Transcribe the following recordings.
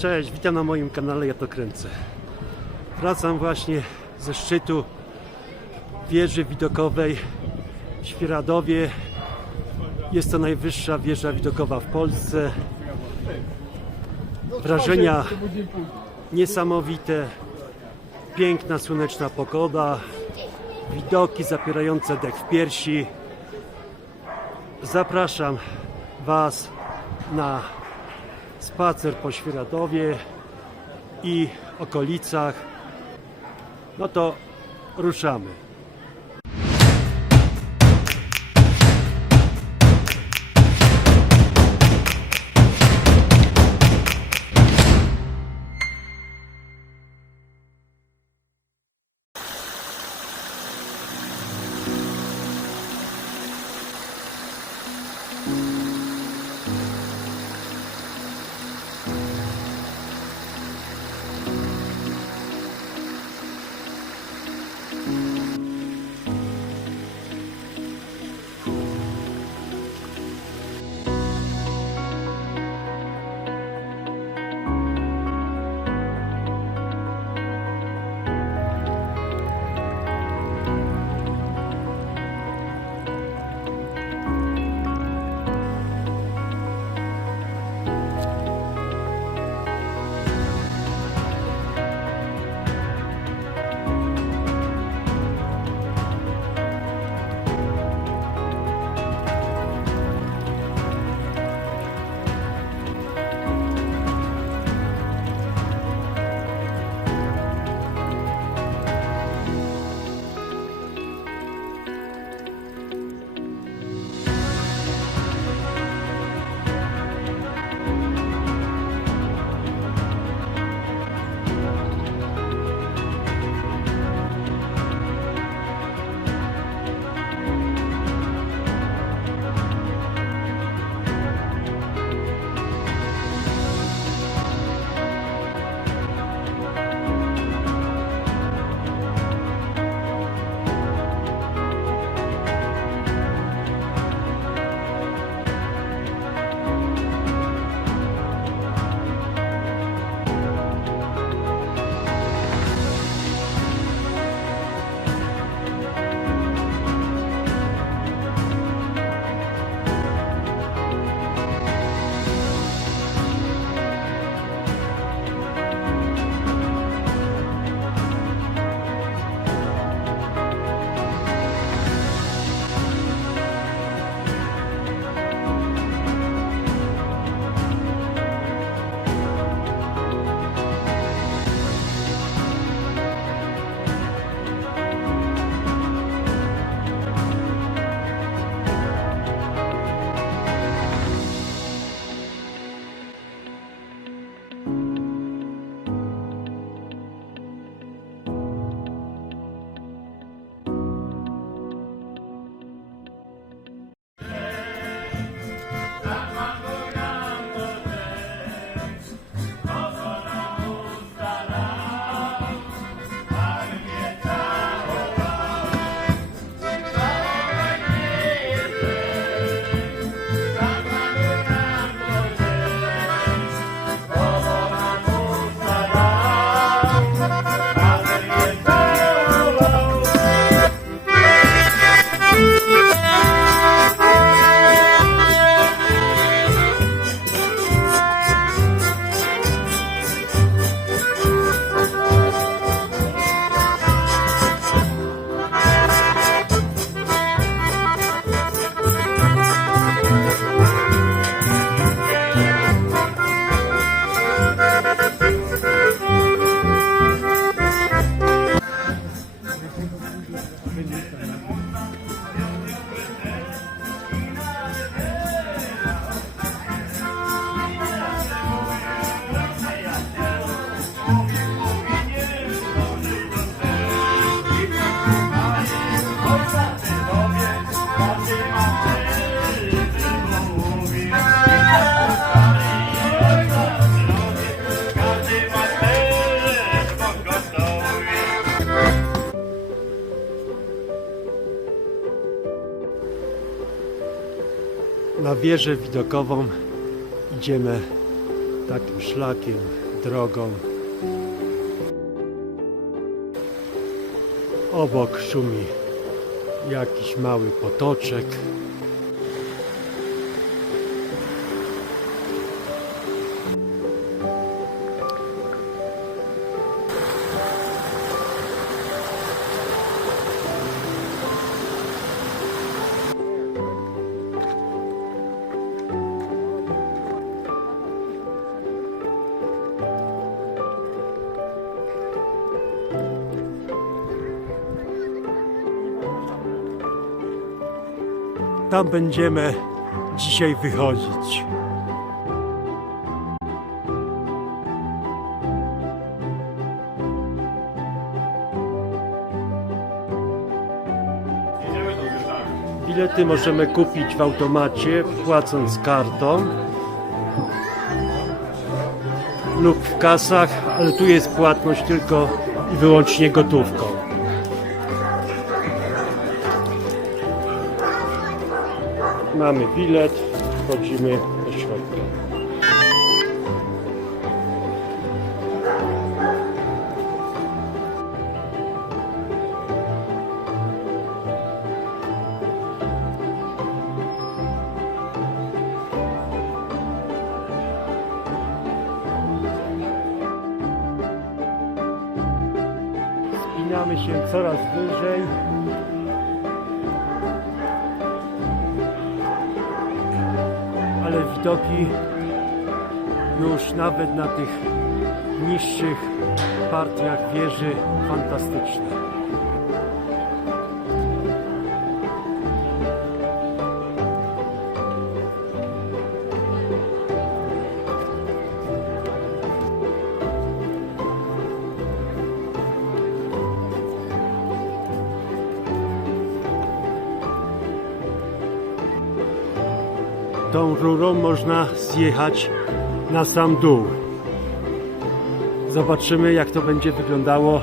Cześć, witam na moim kanale Ja to kręcę. Wracam właśnie ze szczytu wieży widokowej w Świeradowie. Jest to najwyższa wieża widokowa w Polsce. Wrażenia niesamowite. Piękna, słoneczna pogoda. Widoki zapierające dech w piersi. Zapraszam Was na spacer po Świeradowie i okolicach. No to ruszamy. Wieżę widokową idziemy takim szlakiem drogą. Obok szumi jakiś mały potoczek. Tam będziemy dzisiaj wychodzić. Bilety możemy kupić w automacie, płacąc kartą lub w kasach, ale tu jest płatność tylko i wyłącznie gotówką. Mamy bilet, wchodzimy do środka. Wspinamy się coraz wyżej. Widoki już nawet na tych niższych partiach wieży fantastyczne. Tą rurą można zjechać na sam dół. Zobaczymy, jak to będzie wyglądało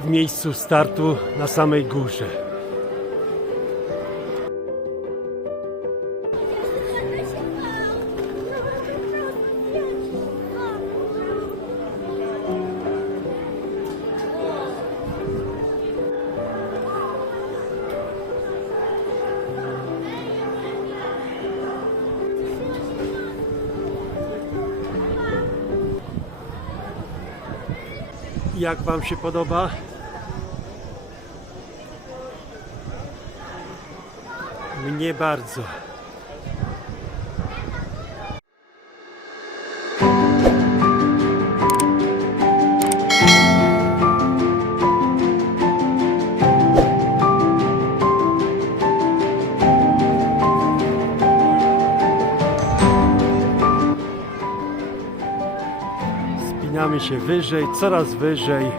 w miejscu startu na samej górze. Jak Wam się podoba? Mnie bardzo. Wspinamy się wyżej, coraz wyżej.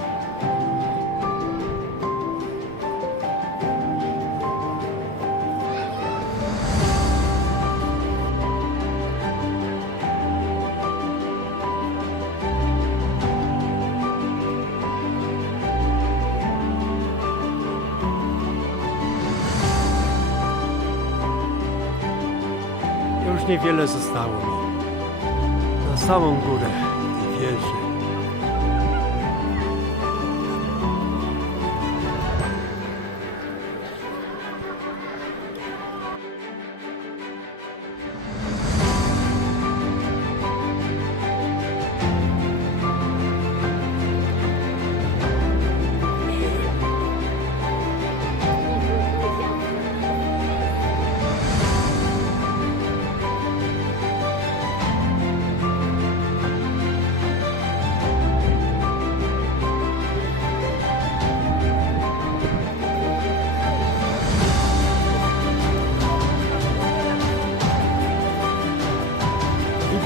Już niewiele zostało mi. Na samą górę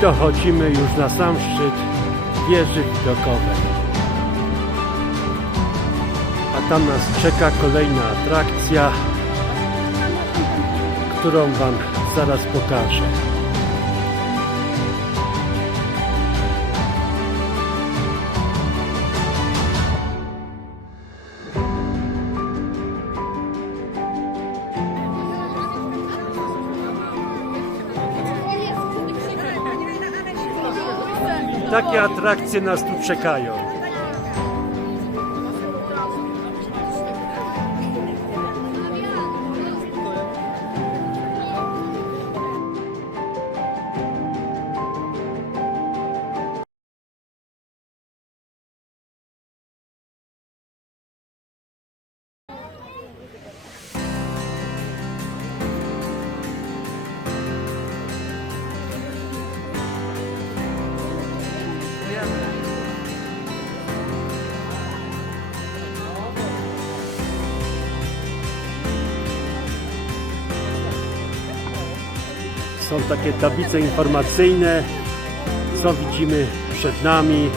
dochodzimy już na sam szczyt wieży widokowej. A tam nas czeka kolejna atrakcja, którą Wam zaraz pokażę. Takie atrakcje nas tu czekają. Są takie tablice informacyjne, co widzimy przed nami.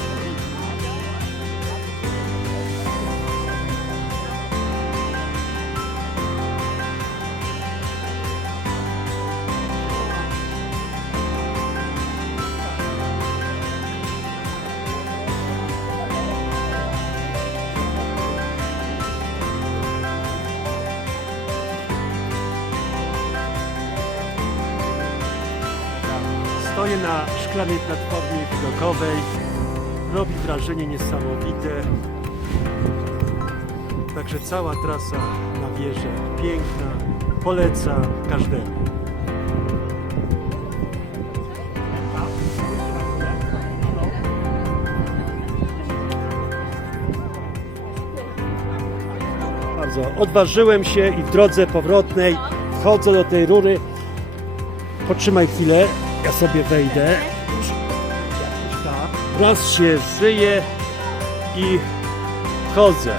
Na szklanej platformie widokowej. Robi wrażenie niesamowite. Także cała trasa na wieżę piękna. Polecam każdemu. Bardzo odważyłem się i w drodze powrotnej wchodzę do tej rury. Potrzymaj chwilę, ja sobie wejdę. Raz się żyję i chodzę.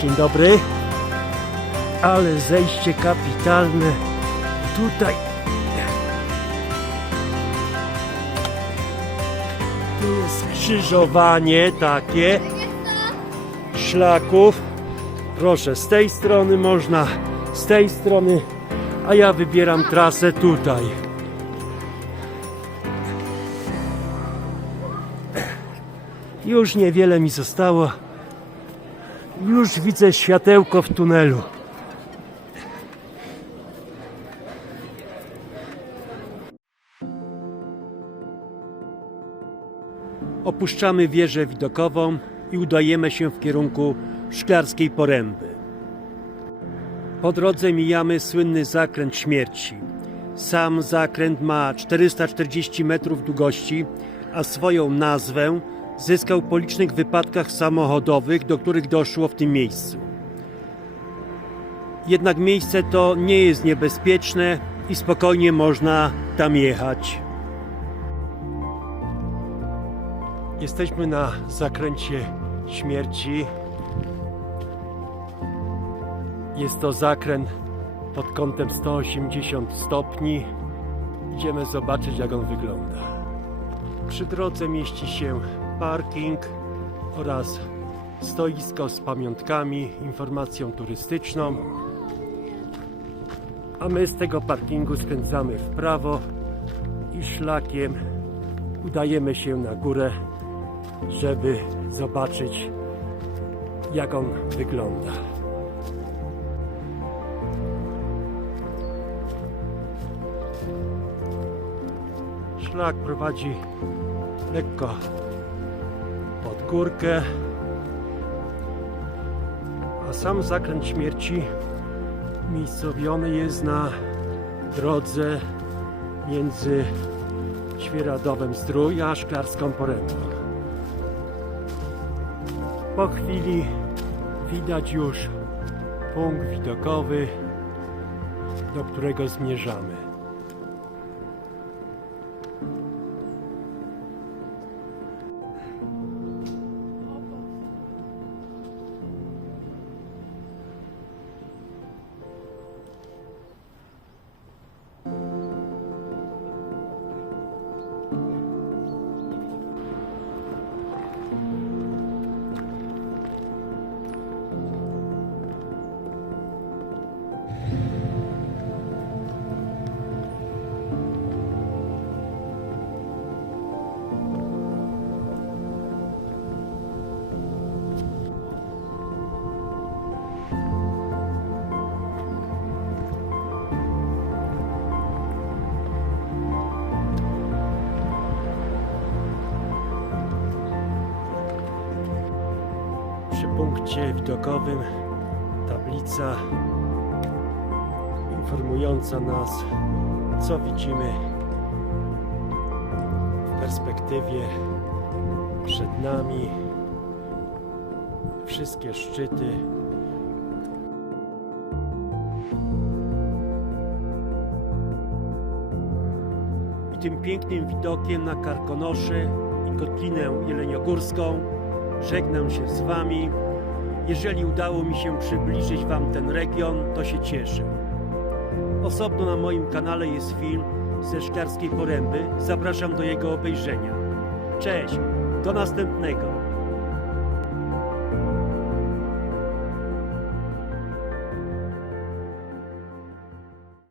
Dzień dobry. Ale zejście kapitalne. Tutaj. Tu jest skrzyżowanie takie szlaków. Proszę, z tej strony można, z tej strony, a ja wybieram trasę tutaj. Już niewiele mi zostało. Już widzę światełko w tunelu. Opuszczamy wieżę widokową i udajemy się w kierunku Szklarskiej Poręby. Po drodze mijamy słynny zakręt śmierci. Sam zakręt ma 440 metrów długości, a swoją nazwę zyskał po licznych wypadkach samochodowych, do których doszło w tym miejscu. Jednak miejsce to nie jest niebezpieczne i spokojnie można tam jechać. Jesteśmy na zakręcie śmierci. Jest to zakręt pod kątem 180 stopni. Idziemy zobaczyć, jak on wygląda. Przy drodze mieści się parking oraz stoisko z pamiątkami, informacją turystyczną. A my z tego parkingu skręcamy w prawo i szlakiem udajemy się na górę żeby zobaczyć, jak on wygląda. Szlak prowadzi lekko pod górkę, a sam zakręt śmierci miejscowiony jest na drodze między Świeradowem Zdrój a Szklarską Porębą. Po chwili widać już punkt widokowy, do którego zmierzamy. Punkcie widokowym tablica informująca nas, co widzimy w perspektywie przed nami. Wszystkie szczyty. I tym pięknym widokiem na Karkonosze i Kotlinę Jeleniogórską żegnam się z Wami. Jeżeli udało mi się przybliżyć Wam ten region, to się cieszę. Osobno na moim kanale jest film ze Szklarskiej Poręby. Zapraszam do jego obejrzenia. Cześć, do następnego.